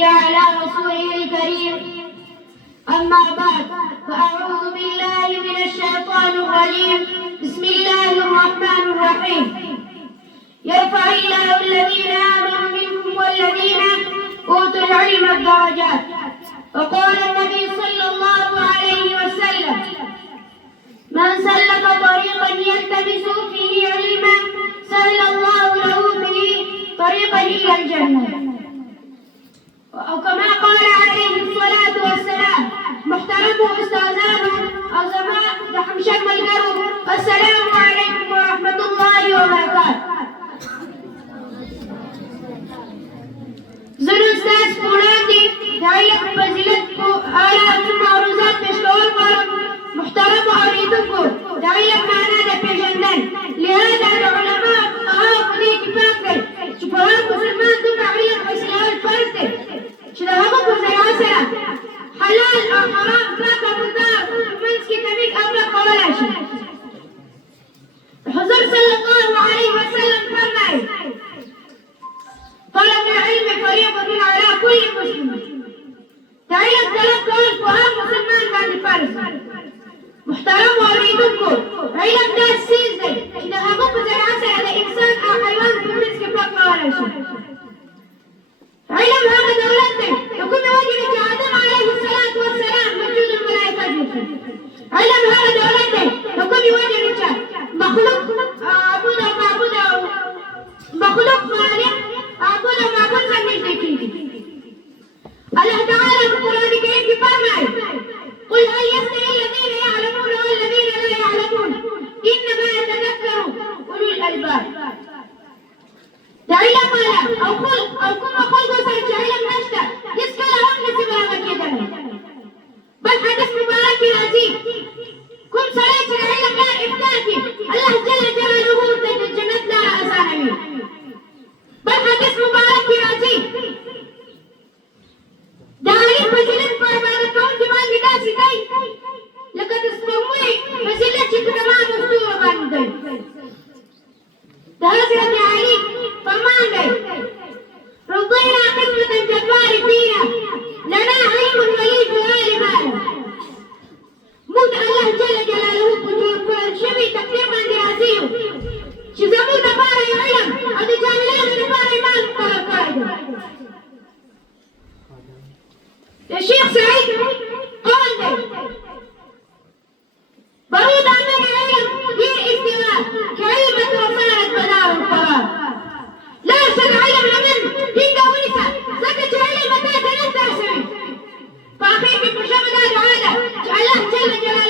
وصلي على رسوله الكريم. أما بعد، فأعوذ بالله من الشيطان الرجيم. بسم الله الرحمن الرحيم. يرفع الله الذين آمنوا منكم والذين أوتوا العلم الدرجات. وقال النبي صلى الله عليه وسلم: من سلك طريقا يلتمس فيه علما سهل الله له به طريقا إلى الجنة. أو كما قال عليه الصلاة والسلام. محترم أستاذانه أزماء دحمشان ملقرو، السلام عليكم ورحمة الله وبركاته. زن أستاذ فولادي دعيلك فزيلت آلات معروضات بشكول قرم. محترم أريدكم دعيلك معنا دفجندن. لهذا العلماء فقهاء قديك فاكر شفهاء مسلمان دفع علم إسلام الفرد شلهمكم زي عسرة حلال أو حرام فاك مدار منسكي تبيك أبلغ ولا شيء. الحضور صلى الله عليه وسلم فرمى: طلب العلم فريضة على كل مسلم. تعالى تلقى الفقهاء مسلمان بعد الفرز. محترم أريدكم علم ده السيزن شلهمكم زي عسرة لإنسان أو حيوان منسكي فاك ولا شيء. علم هذا دولته يكون واجب آدم عليه الصلاة والسلام موجود الملائكة جدا. علم هذا دولته يكون واجب مخلوق عبوده ومعبوده مخلوق خالق عبوده ومعبود فالنجدكي. الله تعالى في القرآن الكريم فرمى: قل هل يستوي الذين يعلمون والذين لا يعلمون إنما يتذكر أولو الألباب. تعالى قال أو خلق أو كما خلق سيجعل نشتا يسكن لهم نسبها كده. بل حدث مبارك العزيز كم صلاة العلم لا إبداكي الله جل جلاله الجنة لا أسانوي. بل حدث مبارك العزيز دعاني فزلت فعبادة كون جمال بداسي داي لقد استموي فزلت شكرمان أسطورة باندي دهزرة علي فرمان داي رضينا قسمة جبار فينا لنا علم ولي في غير ماله. موت الله جل جلاله قدور كل شبي تقديما دراسيه شزمو دبار علم أدي جاملين دبار مال قائد. يا شيخ سعيد قال لي برود عن العلم هي استواء كلمة وصارت بدار القرار. لا شد علم لمن في دولسة زكت علم متى تنتهي فأخيك بشمد هذا الله جل جلاله